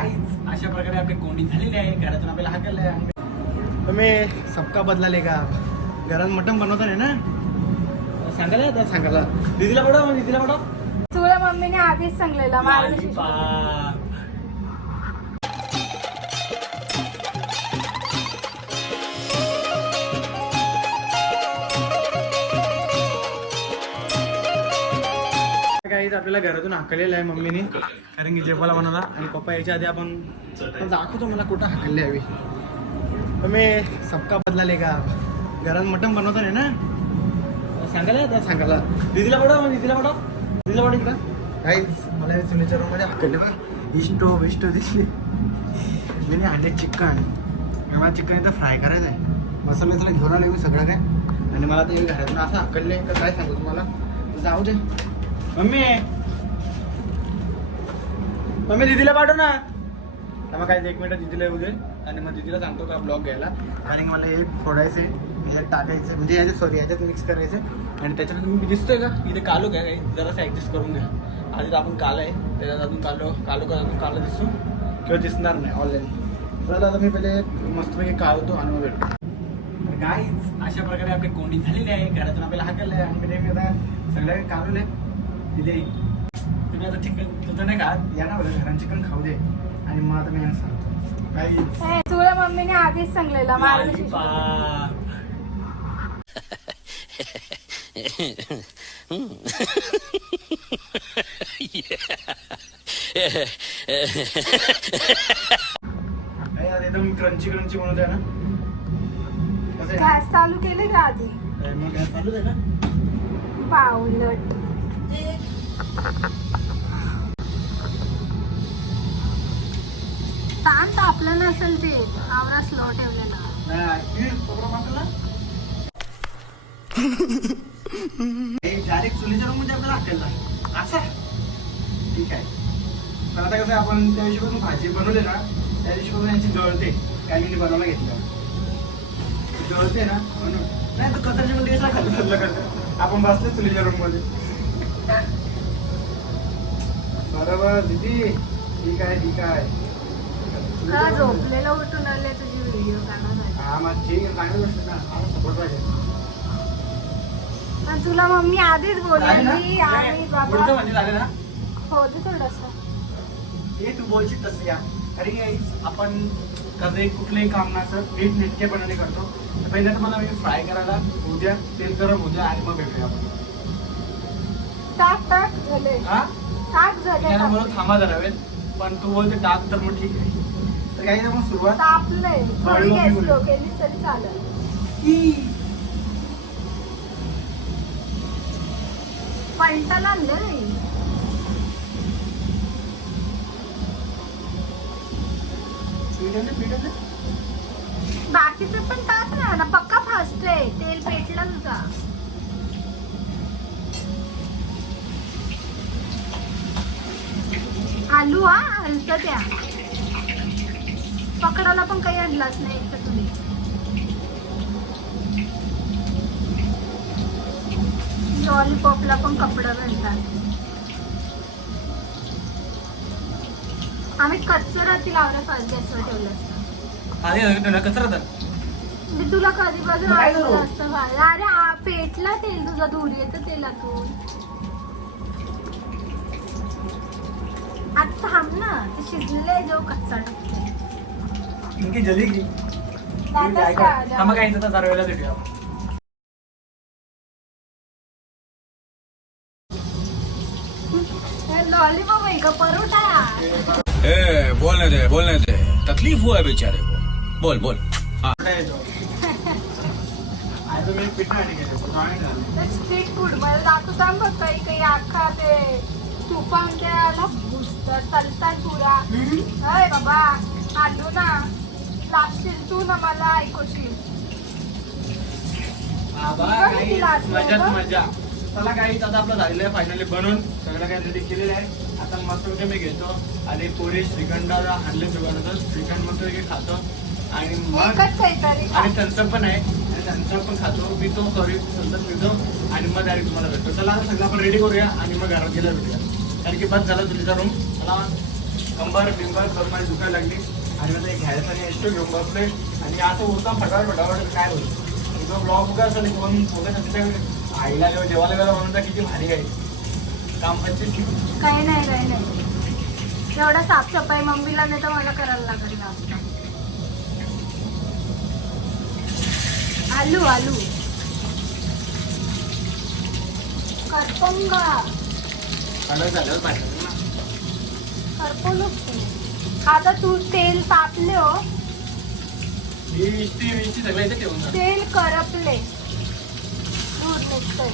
काहीच अशा प्रकारे आपली कोंडी झालेली आहे. घरातून आपल्याला हाकललं आहे आणि तुम्ही सबका बदलाले का घरात मटण बनवता नाही ना? सांगायला आता सांगायला. दीदीला पडा दीदीला पडा तुला मम्मीने आधीच सांगलेलं काहीच आपल्याला घरातून हाकलेलं आहे मम्मीने. कारण की जेवायला बनवला. आणि पप्पा यायच्या आधी आपण दाखवतो मला कुठं हाकलली हवी तुम्ही सबका बदलाले का घरात मटण बनवता नाही ना? सांगायला आता सांगायला. दीदीला पडा दिदीला पडा दीदीला पडा इकडं काहीच मला या रूममध्ये हाकलले बघा. इष्टो विष्टो दिसली. मी आणले चिकन. मला चिकन इथं फ्राय करायचं आहे. मसाला तुला घेऊन आले मी सगळं काय. आणि मला ते घरातून असं हाकलले तर काय सांगू तुम्हाला? जाऊ दे. मम्मी. मम्मी दीदीला पाठव ना. मग काय एक मिनिट दीदीला येऊ दे. आणि मग दीदीला सांगतो का ब्लॉग घ्यायला. कारण मला हे फोडायचे ह्याच्यात टाकायचं म्हणजे याच्यात सॉरी याच्यात मिक्स करायचे. आणि त्याच्यानंतर मी दिसतोय का? इथे कालो काय काही जरासं ॲडजस्ट करून घ्या. आधी तर आपण काल आहे. त्याच्यात अजून कालो कालो का अजून कालो दिसतो किंवा दिसणार नाही ऑनलाईन तर आता मी पहिले मस्तपैकी काळवतो आणि मग भेटतो तर काहीच अशा प्रकारे आपली कोंडी झालेली आहे. घरातून आपल्याला हाकललं आहे आणि मी नेहमी आता सगळ्या काढले तिथे तुम्ही आता चिकन तुझं नाही का? या ना बरं घरात चिकन खाऊ दे. आणि मग आता मी यांना सांगतो. तुला मम्मीने आधीच सांगलेलं मार्गशीर्ष काही आता एकदम क्रंची क्रंची बनवत आहे ना. कसं आहे? गॅस चालू केले का आधी? काय मग चालूच आहे का पावलट ताण आपल्याला नसेल ते आवरा स्लो ठेवलेला. डायरेक्ट चुलीच्या रूममध्ये आपल्याला हाकलला असं? ठीक आहे. पण आता कसं आपण त्या हिशोबाने भाजी बनवली ना त्या हिशोबाने यांची जळते. काय मी बनवायला घेतलं जळते ना म्हणून. नाही तर कचऱ्याच्या मध्ये आपण बसतो चुलीच्या रूममध्ये. बरोबर दीदी. ठीक आहे ठीक आहे. का झोपलेलं उठून आले तुझी व्हिडिओ काढणार हा मग ठीक आहे चांगली गोष्ट आहे ना. सपोर्ट पाहिजे. पण तुला मम्मी आधीच? बोलली आणि पुढचं बाबा म्हणजे झालं ना? हो ते थोडस. हे तू बोलशील तसं या. कारण की आपण कधी कुठलंही काम नसतं नीट नेटकेपणाने करतो. तर पहिल्यांदा मला मी फ्राय करायला उद्या तेल गरम उद्या आणि मग भेटूया आपण. टाक टाक झाले हा? टाक झाले थांबा पण तू बोलते टाक तर मग ठीक आहे. तर काही मग सुरुवात. तापलंय. थोडी हळू गॅस हळू. लो केलीस तरी चालेल. आणलं नाही? बाकीचं पण टाक ना. ना पक्का फास्ट आहे. तेल पेटला तुझा. आलू हा हलत त्या. पकडायला पण काही आणलाच नाही इथं तुम्ही. लॉलीपॉपला पण कपडा घालतात. आम्ही कच्चं रात्री लावलं फर्स्ट गॅसवर ठेवलं कचरा तर मी तुला ऐकलं करू? असतं. अरे आ, पेटला तेल तुझा धुरी येतं तेलातून. आता थांब ना ते शिजले जो कच्चा इनकी जली की त्यातच काय मग काही तर जरा वेळेला भेटूया लॉलीपॉप आहे का परोठा ए, बोलने दे बोलने दे तकलीफ हुआ है बेचारे को बोल बोल हाँ पीठ फूड मला दाखवता बघ काही काही अख्खा ते पुरा अय बाबा आलू ना. लागशील तू ना मला लाजतो मजाच. मजा. चला काही आता आपलं झालेलं आहे फायनली बनवून सगळं काही रेडी केलेलं आहे. आता मस्त मी घेतो. आणि पोळी श्रीखंडाला आणले दुकानात श्रीखंड मस्त खातो. आणि मग आणि थम्सअप पण आहे. आणि थम्सअप पण खातो. पितो सॉरी थम्सअप पितो. आणि मग डायरेक्ट तुम्हाला भेटतो. चला सगळं आपण रेडी करूया आणि मग घरात गेला भेटूया. कारण की बस झाला तुमचा रूम मला कंबर बिंबर करून माझी दुखायला लागली. आणि मला एक घ्यायचा आणि एक्स्ट्रा घेऊन बसले आणि असं होता फटाफट फटाफट काय होईल? जो ब्लॉग उगा असेल कोण फोकस असेल आईला जेव्हा जेवायला गेला म्हणून तर किती भारी आहे. काम पच्चीस काही नाही काही नाही. एवढा साफसफाई मम्मीला नाही तर मला करायला लागेल आलू आलू. करपंगा. आता तू तेल तापले हो. तेल करपले. दूध निघतंय.